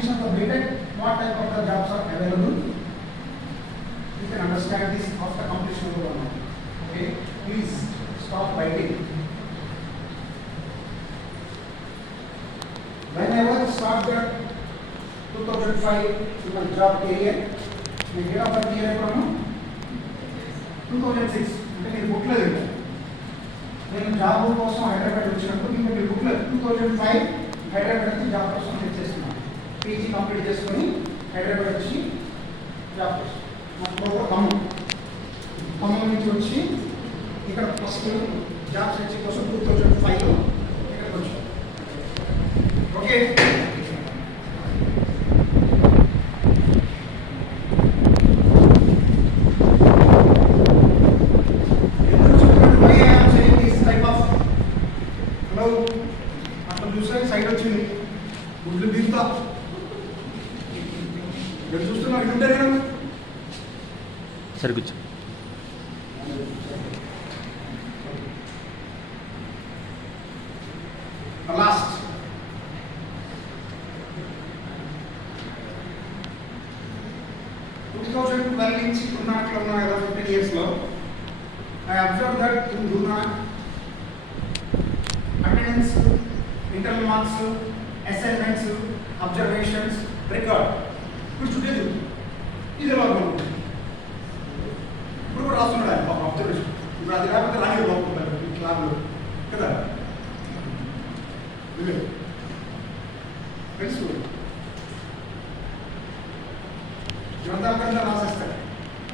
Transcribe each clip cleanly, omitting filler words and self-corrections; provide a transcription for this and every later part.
completion of the BTech, what type of the jobs are available? You can understand this after completion of the one. Okay, please stop writing. Whenever started 2005 in my job career, my date of birth year 2006. అంటే నేను బుక్ లేదు, నేను జాబ్ కోసం హైదరాబాద్ వచ్చినప్పుడు ఇంకా మీ బుక్ లేదు. 2005 హైదరాబాద్ నుంచి జాబ్ కోసం తెచ్చేస్తున్నాను. పీజీ కంప్లీట్ చేసుకొని హైదరాబాద్ వచ్చి జాబ్ చేస్తాను. ఖమ్మం నుంచి వచ్చి ఇక్కడ ఫస్ట్ జాబ్ సెర్చింగ్ కోసం 2005లో ఇక్కడికి వచ్చాను. ఓకే, సైడ్ వచ్చింది గుడ్లు బీస్తా మీరు చూస్తున్నారు. ఇటుంటే నేను సరే కూర్చో. లాస్ట్ 2012 నుంచి గురునానక్లో ఉన్న కదా 15 yearsలో I observe that in Guru Nanak attendance, internal marks, assignments, observations, record ఇప్పుడు చుట్టేది ఇది ఎలా ఉంటుంది. ఇప్పుడు కూడా రాస్తున్నాడు ఆయన అబ్జర్వేషన్. ఇప్పుడు అది లేకపోతే రాగే బాగుంటారు ఈ క్లాబ్లో కదా. తెలుసు గ్రంథాలకంతా రాసేస్తాడు.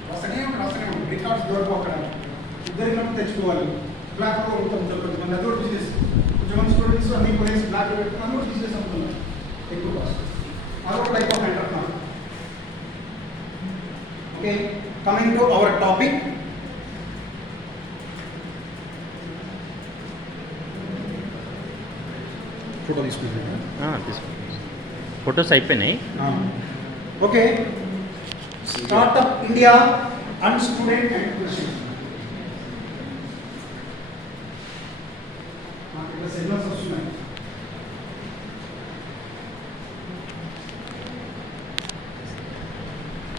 రాసనే ఉంటుంది రికార్డ్స్ దొరకక్కడ ఇద్దరిలో తెచ్చుకోవాలి. బ్లాక్లో ఉంటుంది కొంతమంది, అది కూడా బిజినెస్. కొంచెం స్టూడెంట్స్ అన్ని కొనేసి బ్లాక్లో పెట్టుకుని కూడా బిజినెస్ అవుతున్నారు ఎక్కువ కాస్ట్. అదొక type of entrepreneur. Okay, coming to our topic. Photo తీసుకుంటున్నా. ఫొటోస్ అయిపోయినాయి. Okay, startup India and student entrepreneurship. మాకు ఇక్కడ సిగ్నల్స్ వస్తున్నాయి.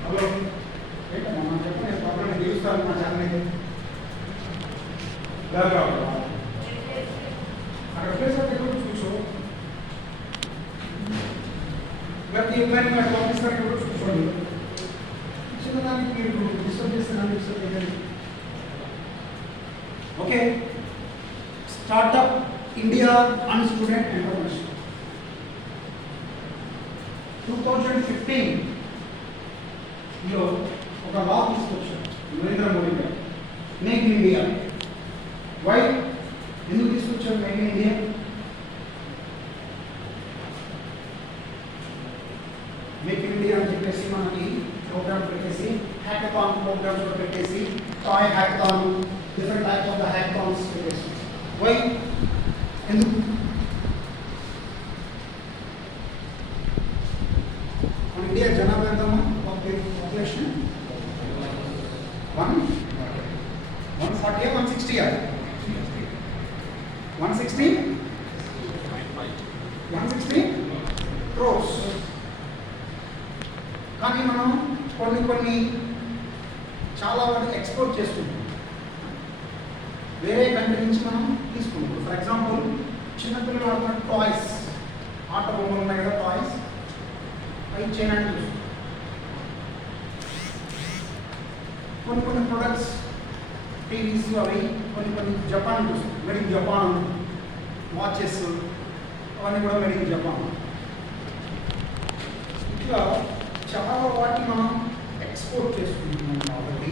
హలో, ఏంటమ్మా మనం చెప్పండి ప్రాబ్లం తెలుస్తాను మా ఛానల్ అయితే అక్కడ ప్లేస్ అయితే కూడా చూసో బట్ ఈ పని నాకు పంపిస్తాను కూడా చూసుకోండి. చిన్నదానికి మీరు డిస్టర్బ్ చేస్తున్నాను, డిస్టర్బ్ చేయండి. Okay, startup India and student entrepreneurship 2015లో ఒక లా తీసుకొచ్చారు నరేంద్ర మోడీ గారు, మేక్ ఇన్ ఇండియా. వై, ఎందుకు తీసుకొచ్చారు make in India? Make in India అని చెప్పేసి మనకి ప్రోగ్రామ్ పెట్టేసి హ్యాకథాన్ ప్రోగ్రామ్స్ కూడా పెట్టేసి toy hackathon, different types of the hackathons పెట్టేసి. వై, ఎందుకు? మన ఇండియా జనాభా ఎంతమ్మా? పాపులేషన్ 140 160 160 crores. కానీ మనం కొన్ని చాలా వాటికి ఎక్స్పోర్ట్ చేస్తుంటాం, వేరే కంట్రీ నుంచి మనం తీసుకుంటాం. ఫర్ ఎగ్జాంపుల్ చిన్నపిల్లలు వాడుతున్న టాయ్స్, ఆట బొమ్మలు ఉన్నాయి కదా టాయ్స్, అవి చైనా నుంచి వస్తుంది. కొన్ని ప్రొడక్ట్స్ టీవీస్ అవి కొన్ని జపాన్ నుంచి వస్తుంది, మేడ్ ఇన్ జపాన్. వాచెస్ అవన్నీ కూడా మేడ్ ఇన్ జపాన్. ఇట్లా చాలా వాటిని మనం ఎక్స్పోర్ట్ చేసుకుంటున్నాం కాబట్టి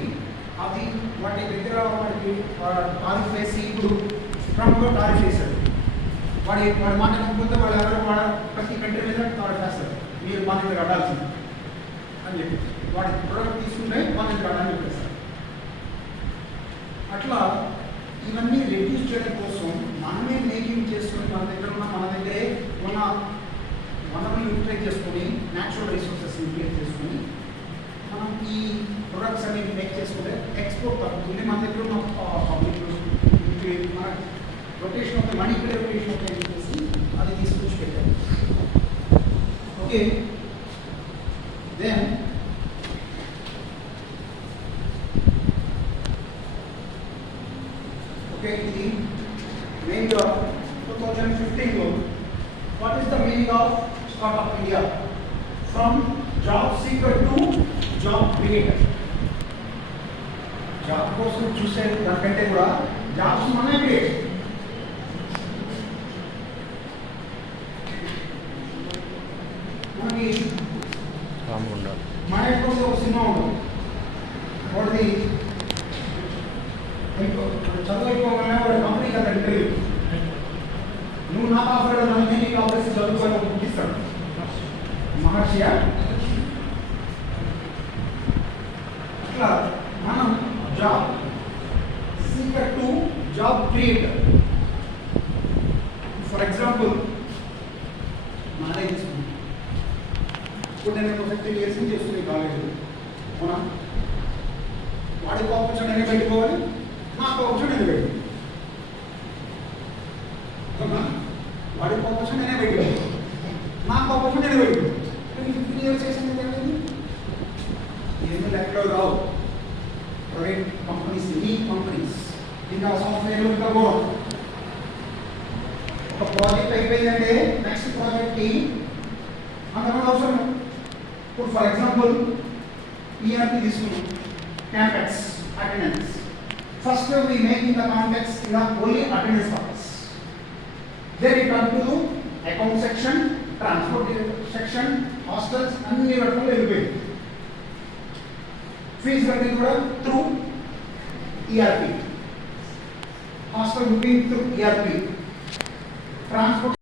అది వాటి దగ్గర వాడికి టారిఫ్ వేసి, ఇప్పుడు ట్రంప్ టారిఫ్ వేశారు. వాడి మాట లేకపోతే వాళ్ళు ఎవరో ప్రతి కంట్రీ మీద టారిఫ్ వేస్తారు, మీరు మన దగ్గర కట్టాల్సింది అని చెప్పి. వాడి ప్రోడక్ట్ తీసుకుంటే మన దగ్గర కట్టాలని చెప్పేస్తారు. అట్లా ఇవన్నీ రెడ్యూస్ చేయడం కోసం మనమే మేకింగ్ చేసుకుని మన దగ్గరే ఉన్న వనరులు యూటిలైజ్ చేసుకొని, న్యాచురల్ రిసోర్సెస్ యూటిలైజ్ చేసుకొని మనం ఈ ప్రొడక్ట్స్ అనేవి మేక్ చేసుకుంటే ఎక్స్పోర్ట్ తగ్గుతుంది. మన దగ్గర ఉన్న పబ్లిక్ మన రొటేషన్ మనీ ఇక్కడ రొటేషన్ అవుతాయని చెప్పేసి అది తీసుకొచ్చి పెట్టారు. Okay, Then okay, the May of 2015 లో what is the meaning of Startup India? From job seeker to job creator. Job కోసం చూసే దానికంటే కూడా జాబ్స్ మనమే క్రియేట్. మనకి రామగుండ మన కోసం ఒక సినిమా ఉంటుంది, వాడిది చదువు అయిపోగానే వాడి కంపెనీకి అంత ఇంటర్వ్యూ, నువ్వు నాకు ఆఫర్ నన్ను నీకు ఆఫర్ చదువుకొని బుక్ ఇస్తాడు మహర్షియా. అట్లా మనం job seeker to job creator. For example నాదే తీసుకుంటాను, ఇప్పుడు నేను 15 years నుంచి చేస్తున్నాను కాలేజీలో, అవునా? వాడికి ఆపర్చునిటీ అనేది పెట్టుకోవాలి, నాకు ఆపర్చునిటీ అనేది పెట్టుకోవాలి, అవునా? వాడికి ఆపర్చునిటీ అనేది పెట్టుకోవాలి, నాకు ఆపర్చునిటీ అనేది పెట్టుకోవాలి. 15 years చేసింది ఏంటంటే ఏమి లెక్కలో రావు. ప్రైవేట్ కంపెనీస్, ఎనీ కంపెనీస్, ఇంకా సాఫ్ట్వేర్లు ఇంకా కూడా ఒక ప్రాజెక్ట్ అయిపోయిందంటే నెక్స్ట్ ప్రాజెక్ట్కి అంతమంది అవసరం. ఇప్పుడు ఫర్ ఎగ్జాంపుల్ ఈఆర్పి తీసుకున్నాం, Campx attendance. First we make in the context in the only attendance purpose. Then we come to account section, transport section, hostels అన్ని రకాలు వెళ్ళిపోయింది. ఫీజు కట్టేది కూడా through ERP, hostel booking through ERP, transport